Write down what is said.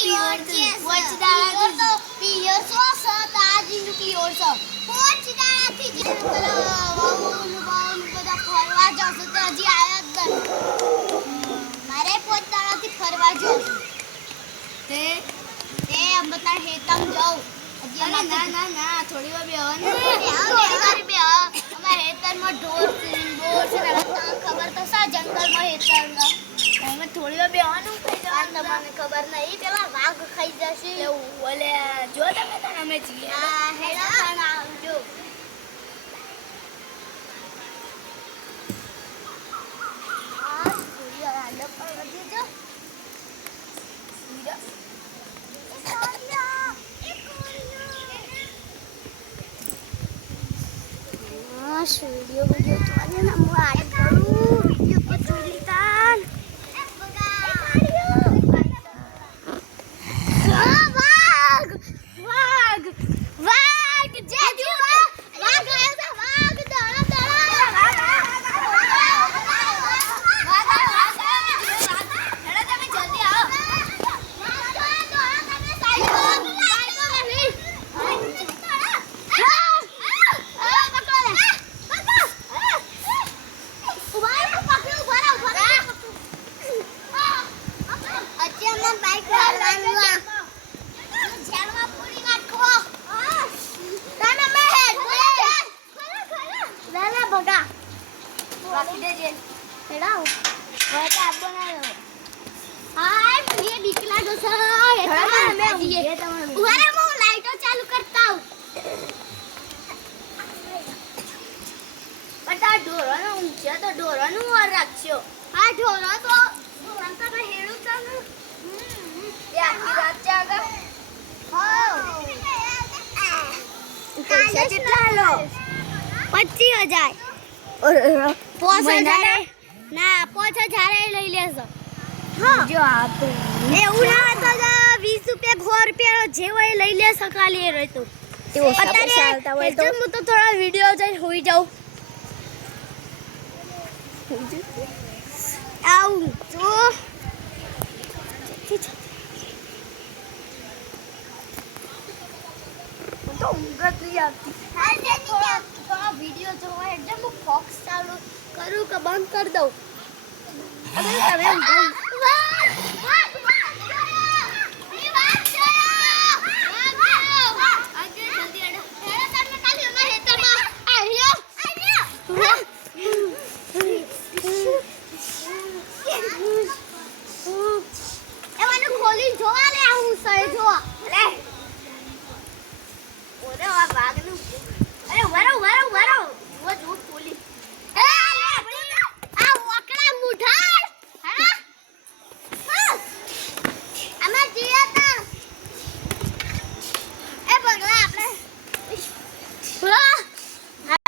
pure છે પોચદાળા તો pure સો તાજી પિયોર છે પોચદાળા થી જે વાઉન બધા ફરવા જશે તો હજી આયા જ નહીં મારે પોચદાળા થી ફરવા જવું તે બતા હેતમ જાવ હજી ના થોડી વાર બેહો ને થોડી વાર બેહો અમાર હેતરમાં ઢોર છે તને ખબર તો સા જંગલમાં હેતરમાં અમે થોડી વાર બેહવાનું ખાઈ જવાનું તમને ખબર નહીં પેલા વાઘ ખાઈ જશે એવું ઓલે જો તમે તને અમે જીએ હા હેડા ખાન આવજો આ થોડી વાર આડો પર વધી જો હીરા वीडियो तो ना मुझे करूँ वीडियो को चुलितान वाग वाग वाग जेजू वाग आया था वाग दड़ा दड़ा जल्दी आओ चालू करता हूँ ढोरा ऊंचा तो ढोरा और रखो हाँ ढोरा तो हेड़ू रात जागा पैसा कितना लो 25,000 ના 5,000 લઈ લેજો હા જો આ તો એવું ના તો 20 રૂપિયા 100 રૂપિયા જે હોય લઈ લે સકાલી એ રહેતો તેઓ પૈસા આવતા હોય તો હું તો થોડા વિડિયો જોઈ હોઈ જાઉં આવું જો તો ઊંઘત નહીં આવતી થોડા વિડિયો જોવા એટલે હું ફોક્સ ચાલુ કરું કે બંધ કરી દઉં અરે હવે